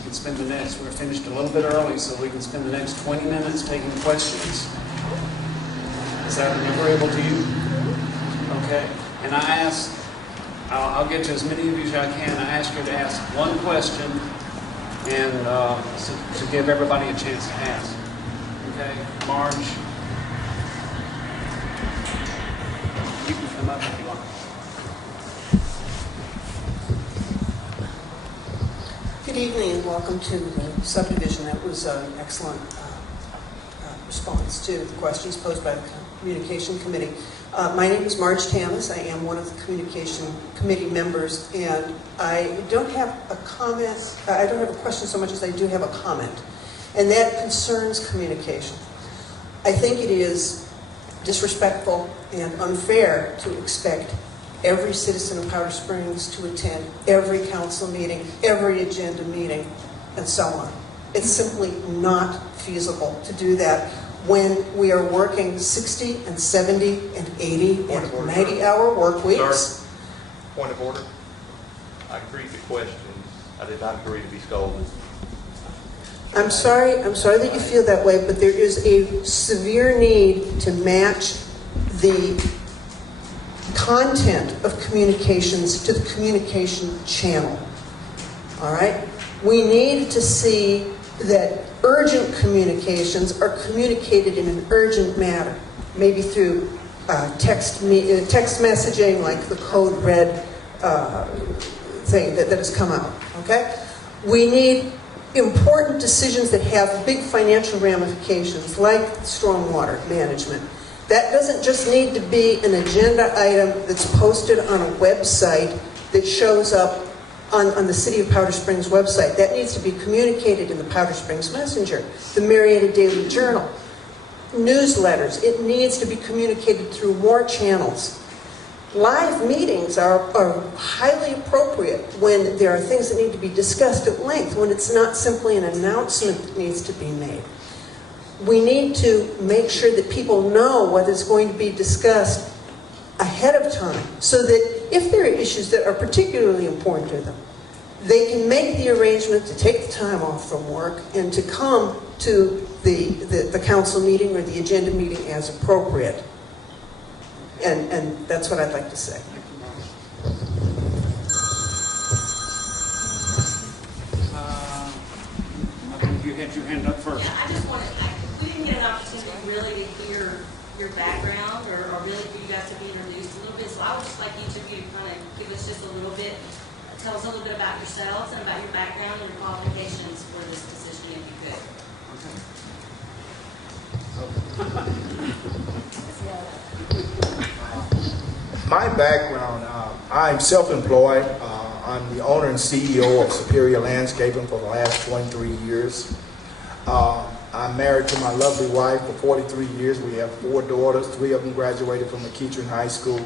we can spend the next, we're finished a little bit early, so we can spend the next 20 minutes taking questions. Is that ever able to you? Okay. And I ask, I'll get to as many of you as I can. I ask you to ask one question and to give everybody a chance to ask. Okay? Marge, you can come up if you want. Good evening and welcome to the subdivision. That was an excellent response to the questions posed by the Communication Committee. My name is Marge Tamas. I am one of the Communication Committee members, and I don't have a comment. I don't have a question so much as I do have a comment, and that concerns communication. I think it is disrespectful and unfair to expect every citizen of Powder Springs to attend every council meeting, every agenda meeting, and so on. It's simply not feasible to do that when we are working 60 and 70 and 80 and 90-hour work weeks. Sir, point of order. I agree to questions. I did not agree to be scolded. I'm sorry that you feel that way, but there is a severe need to match the content of communications to the communication channel. All right? We need to see that urgent communications are communicated in an urgent manner, maybe through text messaging, like the code red thing that has come out. Okay? We need important decisions that have big financial ramifications, like stormwater management. That doesn't just need to be an agenda item that's posted on a website that shows up on the City of Powder Springs website. That needs to be communicated in the Powder Springs Messenger, the Marietta Daily Journal, newsletters. It needs to be communicated through more channels. Live meetings are highly appropriate when there are things that need to be discussed at length, when it's not simply an announcement that needs to be made. We need to make sure that people know what is going to be discussed ahead of time, so that if there are issues that are particularly important to them, they can make the arrangement to take the time off from work and to come to the council meeting or the agenda meeting as appropriate. And that's what I'd like to say. You had your hand up first. Yeah, I just wanted, we didn't get an opportunity really to hear your background or really for you guys to be introduced a little bit. So I would just like each of you to kind of give us just a little bit, tell us a little bit about yourselves and about your background and your qualifications for this position, if you could. My background, I'm self-employed. I'm the owner and CEO of Superior Landscaping for the last 23 years. I'm married to my lovely wife for 43 years. We have 4 daughters. 3 of them graduated from McEachern High School.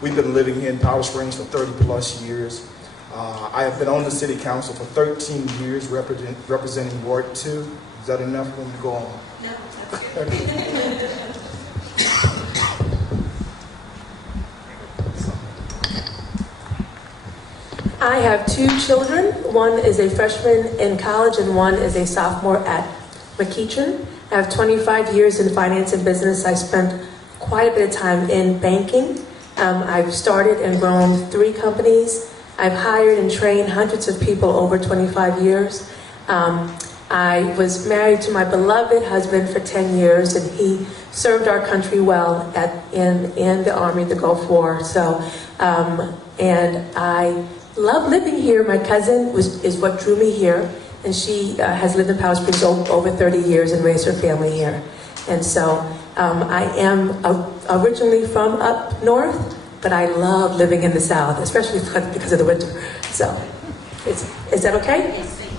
We've been living here in Powder Springs for 30 plus years. I have been on the City Council for 13 years representing Ward 2. Is that enough for me to go on? No, that's good. I have 2 children. One is a freshman in college and one is a sophomore at McEachern. I have 25 years in finance and business. I spent quite a bit of time in banking. I've started and grown 3 companies. I've hired and trained hundreds of people over 25 years. I was married to my beloved husband for 10 years, and he served our country well in the Army, the Gulf War. So, and I love living here. My cousin is what drew me here, and she has lived in Powder Springs over 30 years and raised her family here. And so I am originally from up north, but I love living in the South, especially because of the winter. So, is that okay? Yes, thank you.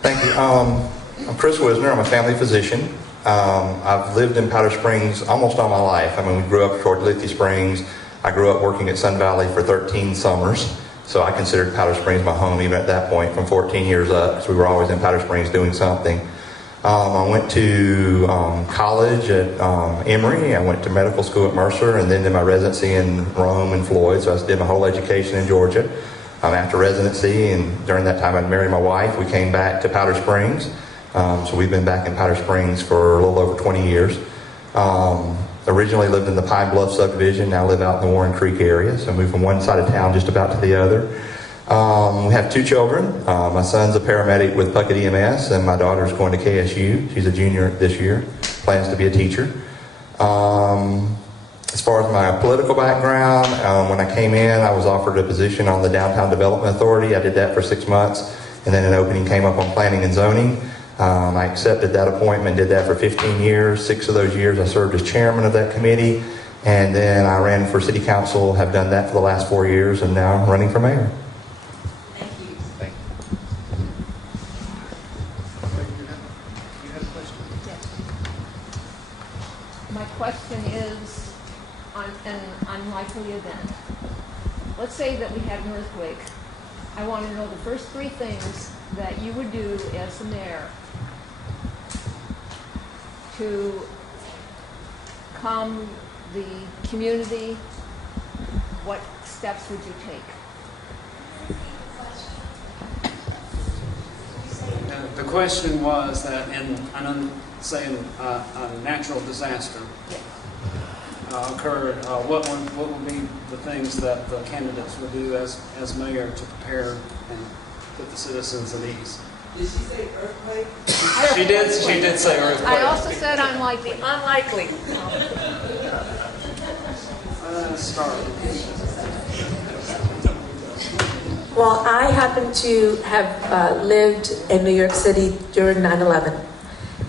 Thank you. I'm Chris Wisner. I'm a family physician. I've lived in Powder Springs almost all my life. I mean, we grew up toward Lithia Springs. I grew up working at Sun Valley for 13 summers. So I considered Powder Springs my home even at that point from 14 years up, because we were always in Powder Springs doing something. I went to college at Emory. I went to medical school at Mercer, and then did my residency in Rome and Floyd. So I did my whole education in Georgia. After residency, and during that time I married my wife, we came back to Powder Springs. So we've been back in Powder Springs for a little over 20 years. Originally lived in the Pine Bluff subdivision, now live out in the Warren Creek area. So I moved from one side of town just about to the other. We have 2 children. My son's a paramedic with Puckett EMS, and my daughter's going to KSU. She's a junior this year, plans to be a teacher. As far as my political background, when I came in, I was offered a position on the Downtown Development Authority. I did that for 6 months, and then an opening came up on planning and zoning. I accepted that appointment, did that for 15 years. 6 of those years I served as chairman of that committee, and then I ran for city council, have done that for the last 4 years, and now I'm running for mayor. Thank you. Thank You had a question? My question is on an unlikely event. Let's say that we had an earthquake. I want to know the first 3 things that you would do as the mayor to calm the community. What steps would you take? The question was that say a natural disaster occurred, what would be the things that the candidates would do as mayor to prepare and put the citizens at ease? Did she say earthquake? She did say earthquake. I also said unlikely. Unlikely. Start. Well, I happen to have lived in New York City during 9/11.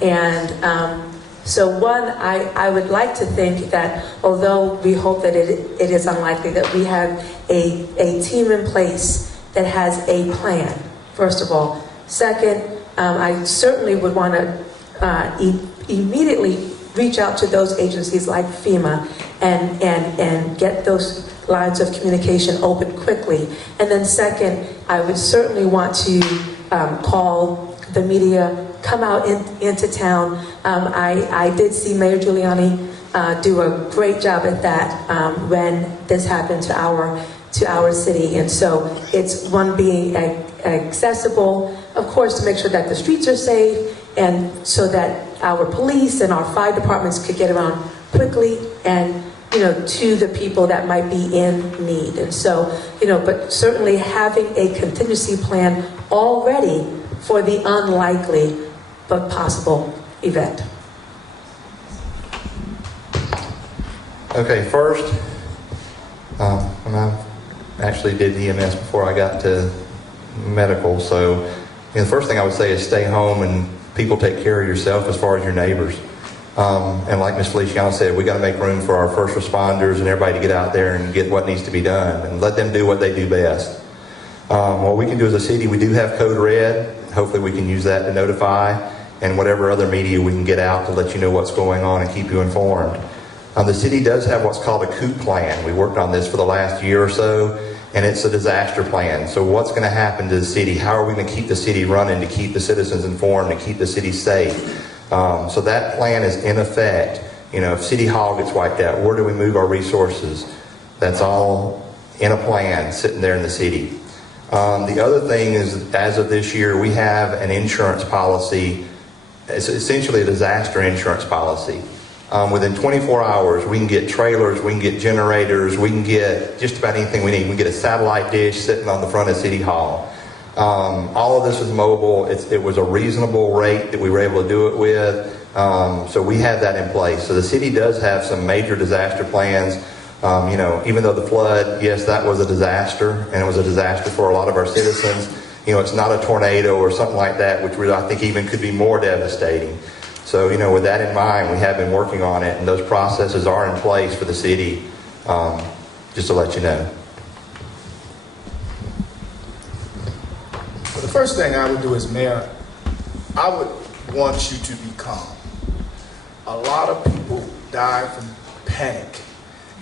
And so one, I would like to think that although we hope that it is unlikely, that we have a team in place that has a plan, first of all. Second, I certainly would want to immediately reach out to those agencies like FEMA and get those lines of communication open quickly. And then second, I would certainly want to call the media, come out into town. I did see Mayor Giuliani do a great job at that when this happened to our city. And so it's one, being accessible, of course, to make sure that the streets are safe, and so that our police and our fire departments could get around quickly and to the people that might be in need. And so, but certainly having a contingency plan already for the unlikely but possible event. Okay, first, when I actually did EMS before I got to medical, so the first thing I would say is stay home and people take care of yourself as far as your neighbors. And like Ms. Feliciano said, we got to make room for our first responders and everybody to get out there and get what needs to be done and let them do what they do best. What we can do as a city, we do have Code Red. Hopefully we can use that to notify, and whatever other media we can get out to let you know what's going on and keep you informed. The city does have what's called a COOP plan. We worked on this for the last year or so, and it's a disaster plan. So what's going to happen to the city? How are we going to keep the city running to keep the citizens informed and keep the city safe? So that plan is in effect. If City Hall gets wiped out, where do we move our resources? That's all in a plan sitting there in the city. The other thing is, as of this year, we have an insurance policy. It's essentially a disaster insurance policy. Within 24 hours, we can get trailers, we can get generators, we can get just about anything we need. We can get a satellite dish sitting on the front of City Hall. All of this is mobile. It was a reasonable rate that we were able to do it with. So we have that in place. So the city does have some major disaster plans. Even though the flood, yes, that was a disaster, and it was a disaster for a lot of our citizens. It's not a tornado or something like that, which really, I think, even could be more devastating. So, with that in mind, we have been working on it, and those processes are in place for the city, just to let you know. Well, the first thing I would do as mayor, I would want you to be calm. A lot of people die from panic.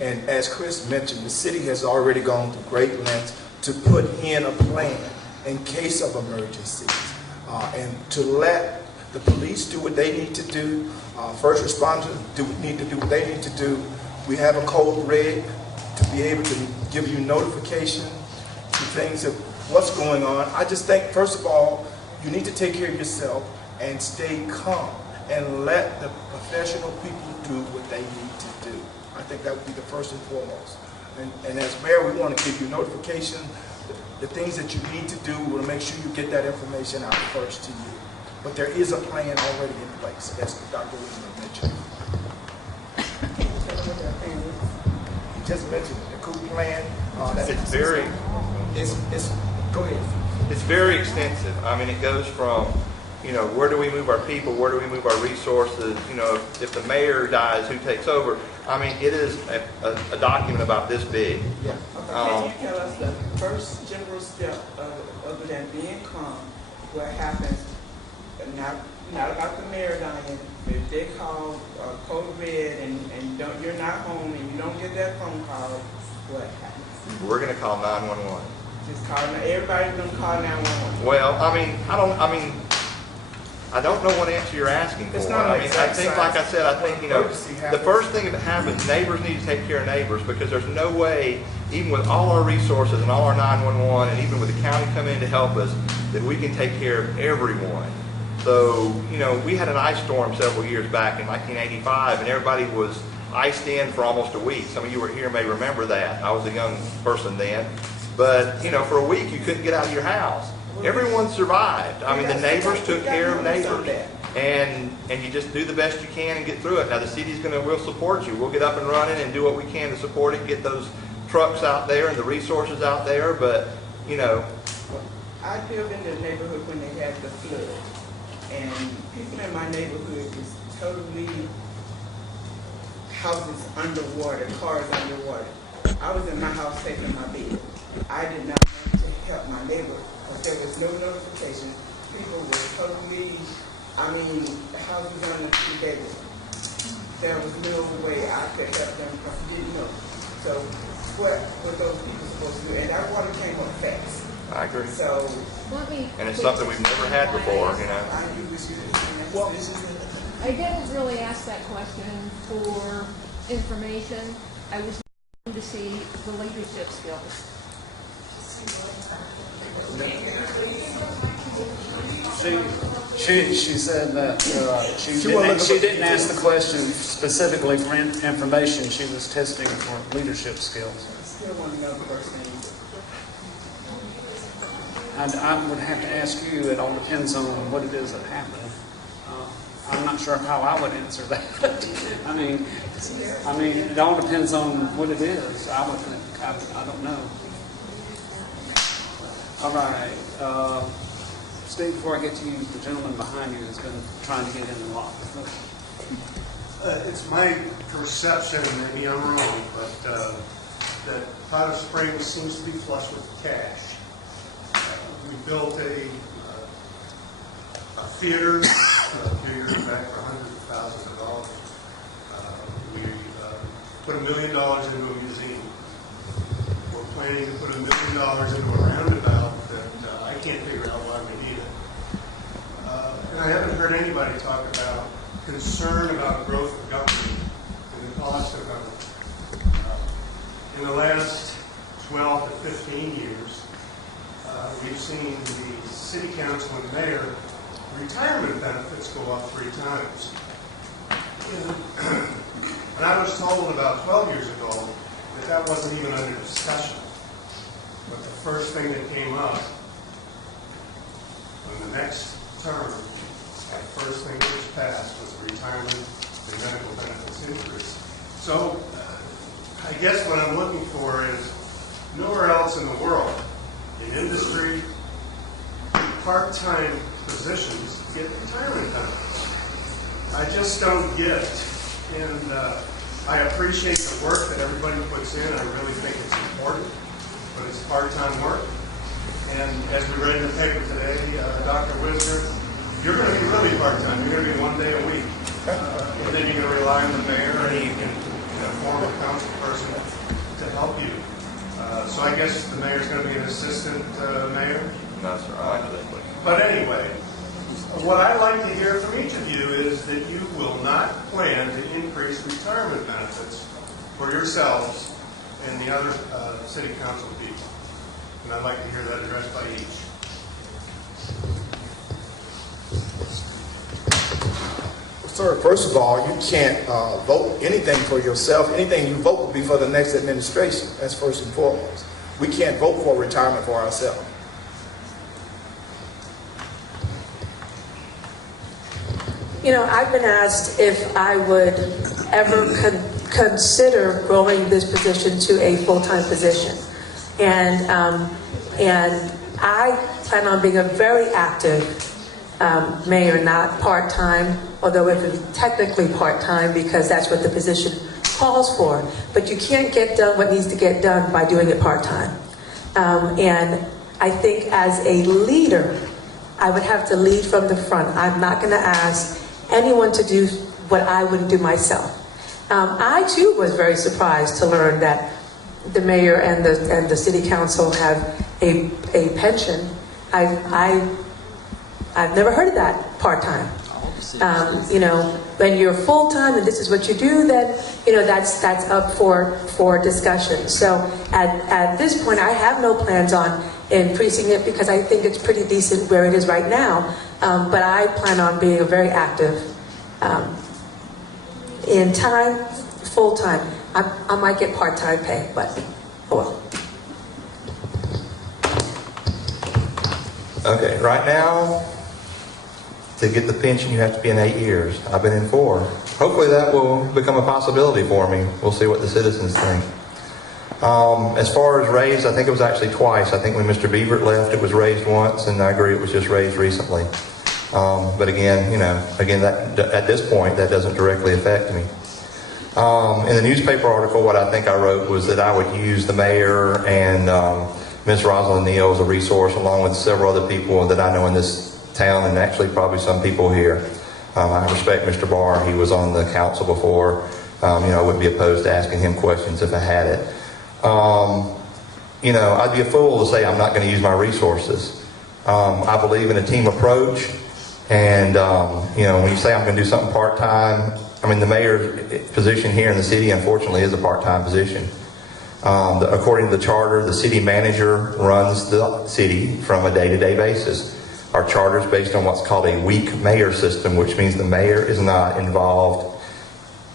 And as Chris mentioned, the city has already gone to great lengths to put in a plan in case of emergencies, and to let The police do what they need to do. First responders need to do what they need to do. We have a code red to be able to give you notification to things of what's going on. I just think, first of all, you need to take care of yourself and stay calm and let the professional people do what they need to do. I think that would be the first and foremost. And as mayor, we want to give you notification, the things that you need to do. We want to make sure you get that information out first to you. But there is a plan already in place, as Dr. Wisner mentioned. He just mentioned the COOP plan. It's very, go ahead. it's very extensive. I mean, it goes from, you know, where do we move our people? Where do we move our resources? You know, if the mayor dies, who takes over? I mean, it is a document about this big. Yeah. Can you tell us the first general step other than being calm, what happens, not about the mayor dying, if they call code red and you're not home and you don't get that phone call, what happens? We're going to call 911. Just call, everybody's going to call 911. Well, I don't know what answer you're asking for. It's not I an mean, I exact think, like I said, I think, you know, the first thing that happens, neighbors need to take care of neighbors, because there's no way, even with all our resources and all our 911, and even with the county coming in to help us, that we can take care of everyone. So, you know, we had an ice storm several years back in 1985, and everybody was iced in for almost a week. Some of you were here may remember that. I was a young person then. But, you know, for a week you couldn't get out of your house. Everyone survived. I mean, the neighbors took care of neighbors. And you just do the best you can and get through it. Now, the city's will support you. We'll get up and running and do what we can to support it, get those trucks out there and the resources out there. But, you know. I lived in the neighborhood when they had the flood. And people in my neighborhood was totally houses underwater, cars underwater. I was in my house taking my bed. I did not want to help my neighbor because there was no notification. People were totally, the houses under 2 days. There was no way I could help them because I didn't know. So what were those people supposed to do? And that water came up fast. I agree. So, and it's something we've never had before, you know. I didn't really ask that question for information. I was looking to see the leadership skills. She said that she didn't ask the question specifically for information. She was testing for leadership skills. I still want to know the first name. I would have to ask you. It all depends on what it is that happened. I'm not sure how I would answer that. I mean, it all depends on what it is. I would think. I don't know. All right. Steve, before I get to you, the gentleman behind you has been trying to get in the lock. It's my perception, maybe I'm wrong, but that Powder Springs seems to be flush with cash. We built a theater a few years back for hundreds of thousands of dollars. We put $1 million into a museum. We're planning to put $1 million into a roundabout that I can't figure out why we need it. And I haven't heard anybody talk about concern about growth of government and the cost of government. In the last 12 to 15 years, we've seen the city council and mayor retirement benefits go up 3 times. And I was told about 12 years ago that that wasn't even under discussion. But the first thing that came up when the next term, the first thing that was passed was the retirement and medical benefits increase. So I guess what I'm looking for is nowhere else in the world, in industry, part-time positions get retirement benefits. I just don't get it. And I appreciate the work that everybody puts in. I really think it's important, but it's part-time work. And as we read in the paper today, Dr. Wisner, you're going to be really part-time. You're going to be 1 day a week. And then you're going to rely on the mayor, and you can form a council person to help you. So I guess the mayor's going to be an assistant mayor. That's right. But anyway, What I'd like to hear from each of you is that you will not plan to increase retirement benefits for yourselves and the other city council people. And I'd like to hear that addressed by each. Sir, first of all, you can't vote anything for yourself. Anything you vote will be for the next administration. That's first and foremost. We can't vote for retirement for ourselves. You know, I've been asked if I would ever consider growing this position to a full-time position. And I plan on being a very active mayor, not part-time, although it would be technically part-time because that's what the position calls for. But you can't get done what needs to get done by doing it part-time. And I think as a leader, I would have to lead from the front. I'm not going to ask anyone to do what I wouldn't do myself. I too was very surprised to learn that the mayor and the city council have a pension. I've never heard of that part-time. You know, when you're full-time and this is what you do, then you know that's up for discussion. So at this point, I have no plans on increasing it because I think it's pretty decent where it is right now. But I plan on being very active in time, full-time. I might get part-time pay, but oh well. Okay, right now, to get the pension, you have to be in 8 years. I've been in 4. Hopefully that will become a possibility for me. We'll see what the citizens think. As far as raised, I think it was actually twice. I think when Mr. Beavert left, it was raised once, and I agree it was just raised recently. But again, you know, that at this point, that doesn't directly affect me. In the newspaper article, what I think I wrote was that I would use the mayor and Ms. Rosalind Neal as a resource, along with several other people that I know in this town, and actually probably some people here. I respect Mr. Barr. He was on the council before. You know, I wouldn't be opposed to asking him questions if I had it. You know, I'd be a fool to say I'm not going to use my resources. I believe in a team approach, and you know, when you say I'm going to do something part-time, I mean, the mayor's position here in the city, unfortunately, is a part-time position. According to the charter, the city manager runs the city from a day-to-day basis. Our charter is based on what's called a weak mayor system, which means the mayor is not involved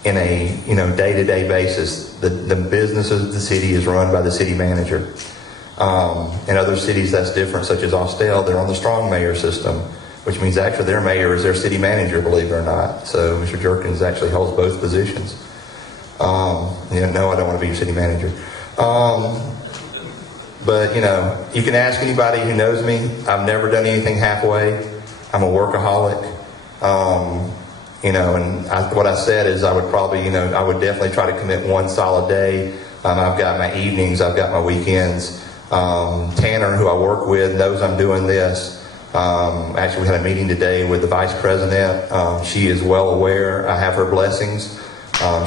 in a day-to-day basis. The business of the city is run by the city manager. In other cities, that's different, such as Austell. They're on the strong mayor system, which means actually their mayor is their city manager, believe it or not. So Mr. Jerkins actually holds both positions. No, I don't want to be your city manager. But, you know, you can ask anybody who knows me. I've never done anything halfway. I'm a workaholic. You know, and what I said is I would probably, you know, I would definitely try to commit one solid day. I've got my evenings. I've got my weekends. Tanner, who I work with, knows I'm doing this. Actually, we had a meeting today with the vice president. She is well aware. I have her blessings.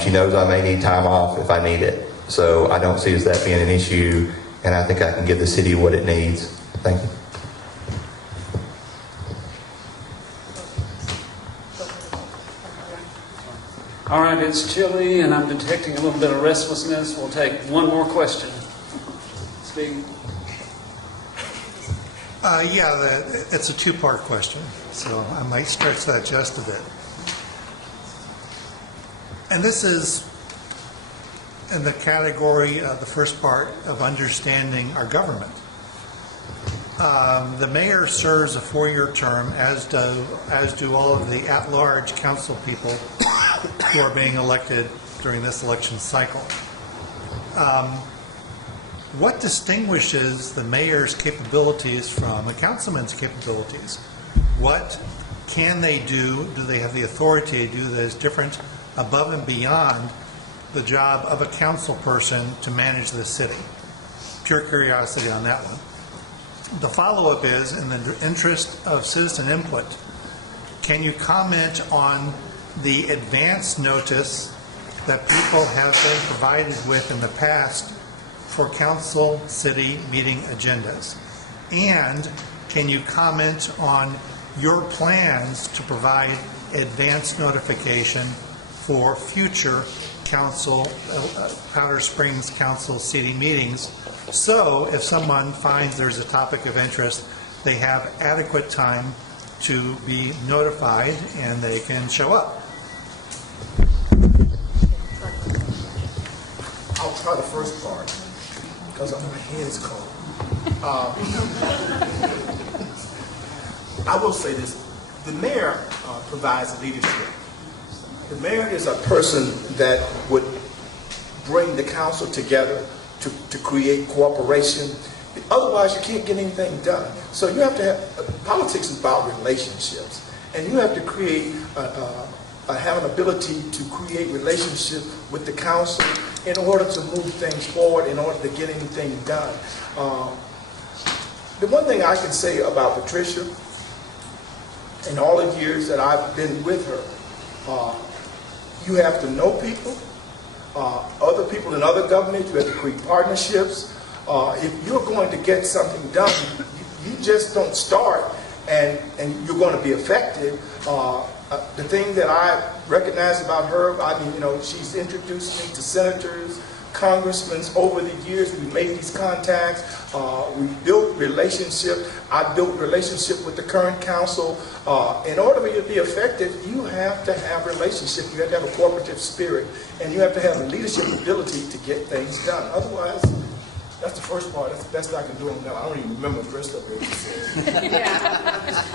She knows I may need time off if I need it. So I don't see as that being an issue. And I think I can give the city what it needs. Thank you. All right, it's chilly, and I'm detecting a little bit of restlessness. We'll take one more question. Steve? It's a two-part question, so I might stretch that just a bit. And this is in the category of the first part of understanding our government. The mayor serves a 4-year term, as do all of the at-large council people who are being elected during this election cycle. What distinguishes the mayor's capabilities from a councilman's capabilities? What can they do? Do they have the authority to do that is different above and beyond the job of a council person to manage the city? Pure curiosity on that one. The follow-up is, in the interest of citizen input, can you comment on the advance notice that people have been provided with in the past for council city meeting agendas? And can you comment on your plans to provide advance notification for future council, Powder Springs Council city meetings. So if someone finds there's a topic of interest, they have adequate time to be notified and they can show up. I'll try the first part because my head is cold. I will say this: the mayor provides leadership. The mayor is a person that would bring the council together to create cooperation. Otherwise, you can't get anything done. So you have to have, politics is about relationships, and you have to create, have an ability to create relationship with the council in order to move things forward, in order to get anything done. The one thing I can say about Patricia, in all the years that I've been with her, you have to know people, other people in other governments. You have to create partnerships. If you're going to get something done, you just don't start and you're going to be effective. The thing that I recognize about her, I mean, you know, she's introduced me to senators, congressmen over the years. We made these contacts. We built relationship. I built relationship with the current council. In order for you to be effective, you have to have relationship. You have to have a cooperative spirit, and you have to have a leadership ability to get things done. Otherwise, that's the first part. That's the best I can do on that. I don't even remember the rest of it.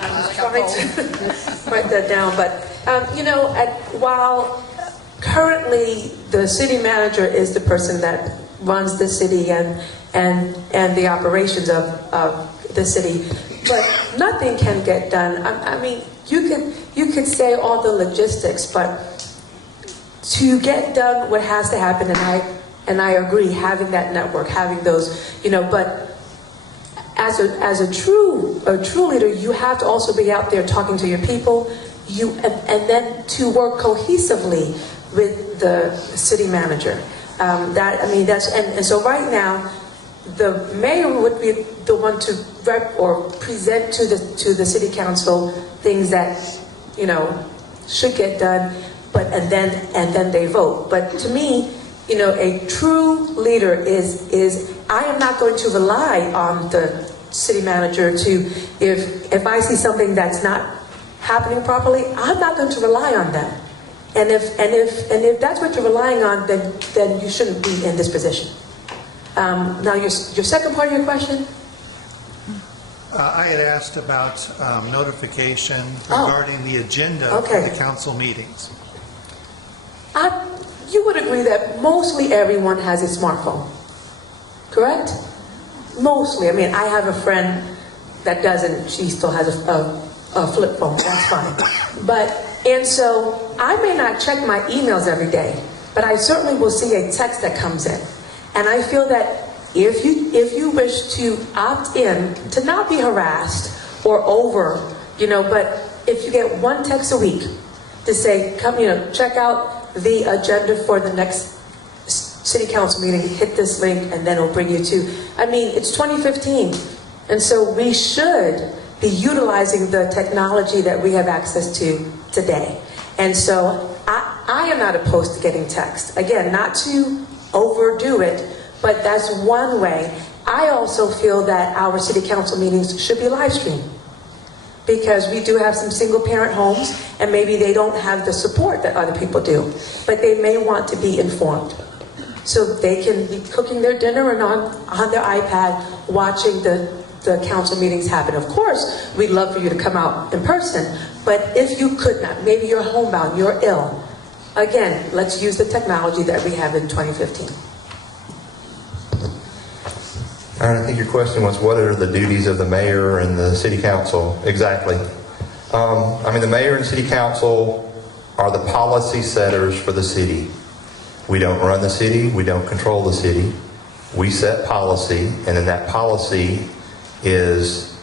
I was trying to write that down, but you know, while currently the city manager is the person that runs the city and the operations of the city, but nothing can get done. I mean, you could say all the logistics, but to get done what has to happen, and I agree, having that network, having those, you know, but as a true leader, you have to also be out there talking to your people, and then to work cohesively with the city manager. And so right now, the mayor would be the one to rep or present to the city council things that, you know, should get done, and then they vote. But to me, you know, a true leader is I am not going to rely on the city manager to, if I see something that's not happening properly, I'm not going to rely on them. And if that's what you're relying on, then you shouldn't be in this position. Now, your second part of your question? I had asked about notification regarding the agenda of the council meetings. You would agree that mostly everyone has a smartphone, correct? Mostly. I mean, I have a friend that doesn't. She still has a flip phone. That's fine. And so I may not check my emails every day, but I certainly will see a text that comes in. And I feel that if you wish to opt in to not be harassed or over, you know, but if you get one text a week to say, come, you know, check out the agenda for the next city council meeting, hit this link, and then it'll bring you to, I mean, it's 2015. And so we should be utilizing the technology that we have access to today. And so I am not opposed to getting text. Again, not to overdo it, but that's one way. I also feel that our city council meetings should be live streamed, because we do have some single parent homes and maybe they don't have the support that other people do, but they may want to be informed. So they can be cooking their dinner and on their iPad watching the council meetings happen. Of course, we'd love for you to come out in person, but if you could not, maybe you're homebound, you're ill, again, let's use the technology that we have in 2015. I think your question was, what are the duties of the mayor and the city council? Exactly. I mean, the mayor and city council are the policy setters for the city. We don't run the city. We don't control the city. We set policy, and then that policy is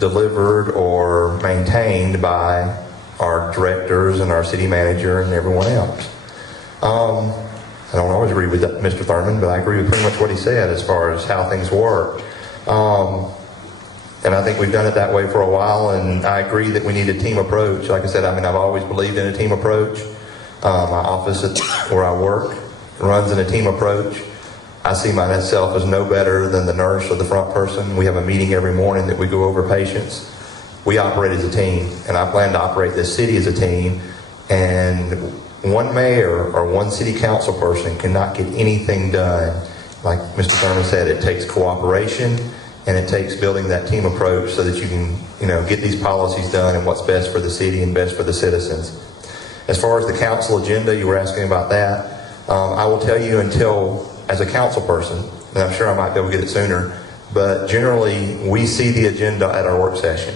delivered or maintained by our directors and our city manager and everyone else. I don't always agree with that, Mr. Thurman, but I agree with pretty much what he said as far as how things work. And I think we've done it that way for a while, and I agree that we need a team approach. Like I said, I've always believed in a team approach. My office where I work runs in a team approach. I see myself as no better than the nurse or the front person. We have a meeting every morning that we go over patients. We operate as a team, and I plan to operate this city as a team. And one mayor or one city council person cannot get anything done. Like Mr. Thurman said, it takes cooperation, and it takes building that team approach so that you can, get these policies done and what's best for the city and best for the citizens. As far as the council agenda, you were asking about that. I will tell you as a council person, and I'm sure I might be able to get it sooner, but generally we see the agenda at our work session.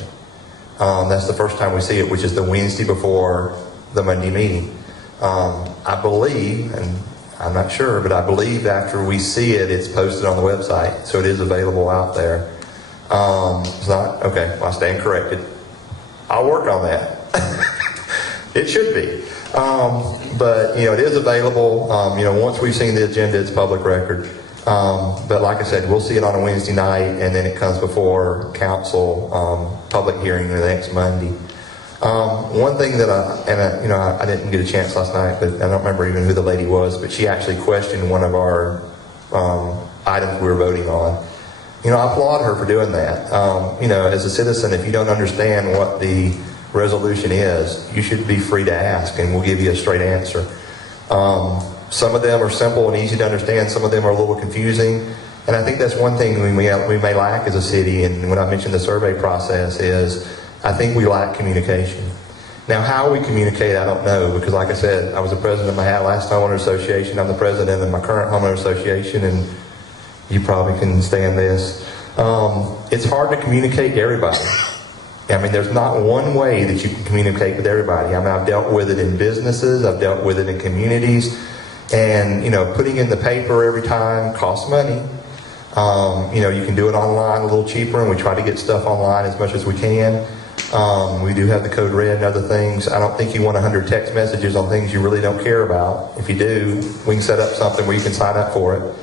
That's the first time we see it, which is the Wednesday before the Monday meeting. I believe, and I'm not sure, but I believe after we see it, it's posted on the website, so it is available out there. It's not, okay, well, I stand corrected. I'll work on that. It should be. But, it is available. Once we've seen the agenda, it's public record. But like I said, we'll see it on a Wednesday night, and then it comes before council public hearing the next Monday. One thing that I didn't get a chance last night, but I don't remember even who the lady was, but she actually questioned one of our items we were voting on. I applaud her for doing that. As a citizen, if you don't understand what the resolution is, you should be free to ask, and we'll give you a straight answer. Some of them are simple and easy to understand. Some of them are a little confusing. And I think that's one thing we may lack as a city, and when I mentioned the survey process is, I think we lack communication. Now, how we communicate, I don't know, because like I said, I was the president of my last homeowner association. I'm the president of my current homeowner association, and you probably can stand this. It's hard to communicate to everybody. There's not one way that you can communicate with everybody. I've dealt with it in businesses, I've dealt with it in communities, and, putting in the paper every time costs money. You can do it online a little cheaper, and we try to get stuff online as much as we can. We do have the code red and other things. I don't think you want 100 text messages on things you really don't care about. If you do, we can set up something where you can sign up for it.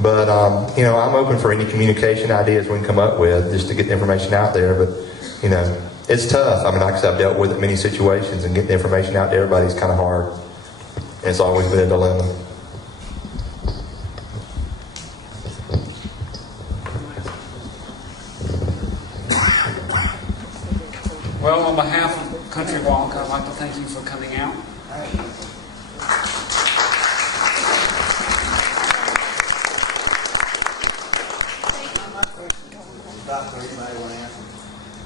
But, I'm open for any communication ideas we can come up with just to get the information out there. But, it's tough. Like I said, I've dealt with it in many situations, and getting the information out to everybody is kind of hard. And it's always been a dilemma. Well, on behalf of Country Walk, I'd like to thank you for coming out. Doctor, anybody want to answer?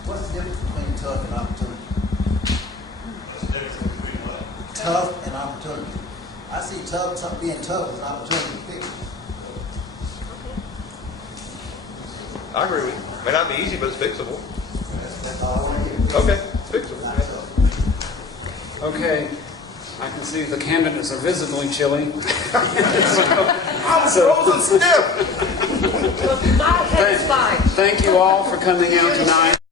What's the difference between tough and opportunity? What's the difference between what? Tough and opportunity. I see being tough as an opportunity to fix it. I agree with you. It may not be easy, but it's fixable. That's all I want to hear. Okay, it's fixable. Okay, I can see the candidates are visibly chilly. I'm frozen stiff. Thank you all for coming out tonight.